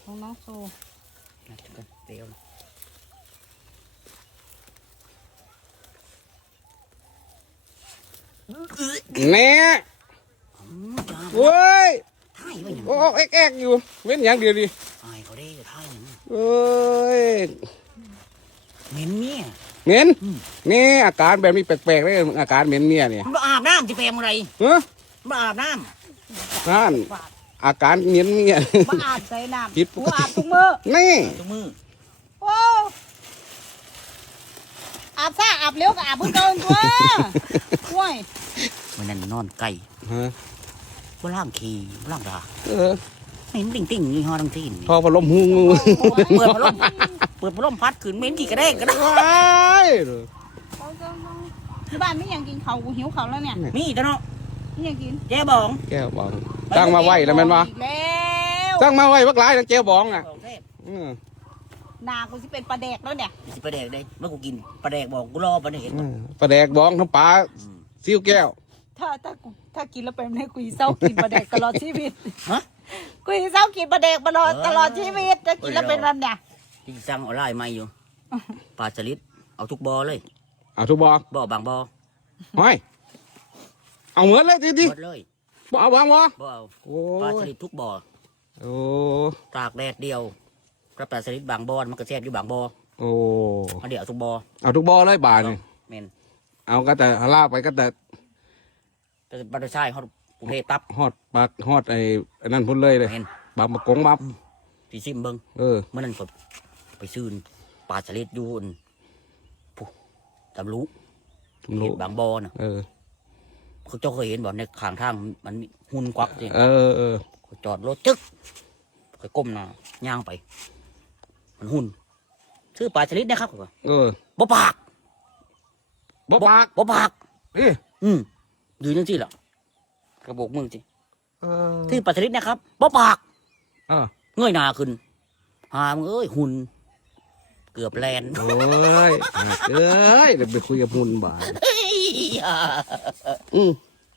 ของน้องโซนะจังกันเปรี้ยวนะแน่อืมจ้าเว้ยท่ายไว้หยังโอ้แอกแอกอยู่ เว้นอย่างเดียวดิอายเขาได้ท่ายหยังเอ้ยเหม็นเมียเหม็นอืมนี่อาการแบบนี้แปลกๆเลยอาการเหม็นเมียเนี่ยมันบ่อาบน้ำจะแปลงอะไรเฮ้ยมันบ่อาบน้นั่น อาการเหม็นเมียมาอาบใส่น้ผิดำกูอาบทุกมื้อนี่ำทุกมือโอ้อาบซ่าอาบเร็วก็อาบเพิ่งเกินตัวห่วยวันนั้นนอนไก่ฮะบ่ล่างขี้บ่ล่างดาเออเหม็นติ่งติ่งยี่ห้อทั้งที่นี่พอพัดลมหูงูเปิดพัดลมเปิดพัดลมพัดขึ้นเหม็นขี้กระเด้งกระเด้งว้าย ที่บ้านไม่ยังกินเขาวกูหิวเขาวแล้วเนี่ย มีแต่เนาะ ไม่ยังกินแย่บองแก้วบองตั้งมาไหวแล้วแม่นวะอีกแล้วตั้งมาไหวบักหลายทั้งแก้วบองอะของเทพอืมหนากูสิเป็นปลาแดกแล้วเนี่ยสิปลาแดกได้เมื่อกูกินปลาแดกบอกกูรอปลาแดกอืมปลาแดกบองทั้งปลาซิวแก้ว ถ้าถ้ากูถ้ากินแล้วเป็นให้กูอีเศร้ากินปลาแดกตลอดชีวิตฮะ กูอีเศร้ากินปลาแดกตลอดตลอดชีวิตถ้ากินแล้วเป็นแบบเนี่ยที่สั่งออนไลน์มาอยู่ปลาสลิดเอาทุกบอเลยเอาทุกบอบ่อบางบอห้อย เอาเหมือนเลยดิดิหมดเลยบ่เอาวางวะบ่เอาโอ้ปลายสลิดทุกบอโอ้ตากแดดเดียวกระปลาสลิดบางบอนมันก็แซ่บอยู่บางบอโอ้มาเดี๋ยวเอาทุกบอเอาทุกบอเลยบาทนี่เมนเอาก็แต่ลากไปก็แต่แต่บัตรชายเขากรุงเทพตับฮอดปากฮอดไอ้ไอ้นั่นพุ่นเลยเลยเมนบางมะกงบับพี่ซิมเบิงเออเมื่อนั้นผมไปซื้อปลาสลิดอยู่อั่นผู้ตำลุผมรู้บางบอนะเออ เขาเจ้าเคยเห็นบ่ในข้างทางมันมีหุ่นควักจริงเออเออเขาจอดรถจึ๊กคอยก้มหน้าย่างไป มันหุ่นซื้อปลาสลิดนะครับเออบ่ปากบ่ปากบ่ปากเอ้ยอืมยืนจังซี่ล่ะกระโบกมือจิเออซื้อปลาสลิดนะครับบ่ปากอ่าเงยหน้าขึ้นหามงเอ้ยหุ่นเกือบแลนโอ้ยเอ้ยเดี๋ยวไปคุยกับมุนบ่า ยเฮ้ยอืม